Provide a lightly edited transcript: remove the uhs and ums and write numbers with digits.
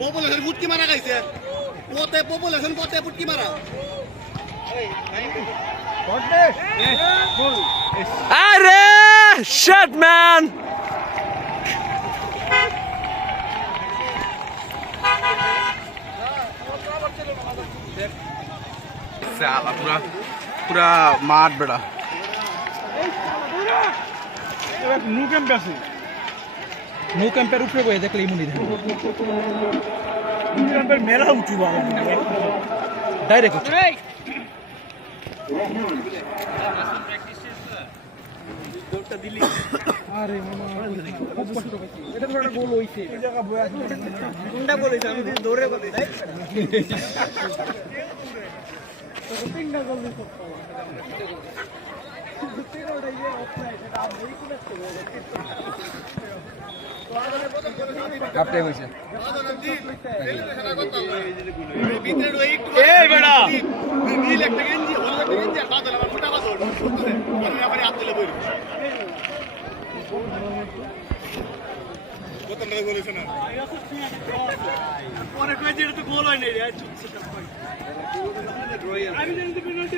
population ফুটকি মারা খাইছে ওতে পপুলেশন কতে ফুটকি মারা আরে শিট ম্যান साला पूरा पूरा मार बेड़ा নো ক্যাম্পের উপরে বয়ে দেখলে ইমুনি মেলা উঁচু ডাইরেক্ট উঁচু আরে খুব কষ্ট করছি এটা তো একটা গোল হইছে এই জায়গা বয়ে আছে কোনটা গোল হইছে আমি দৌড়ে বলে তো তিনটা গোল দিতে তিনটা ইয়ে অফসাইড এটা আমি কি আপনি হইছে এই বেড়া নীল একটা গেঞ্জি হলুদ একটা গেঞ্জি আর বাদল আমার মোটা বাদল ওরে আবার হাত দিলে বইল কত টাকা গোল হইছে না পরে কই যে এটা তো গোল হয় নাই রে আমি জানি তো পেনাল্টি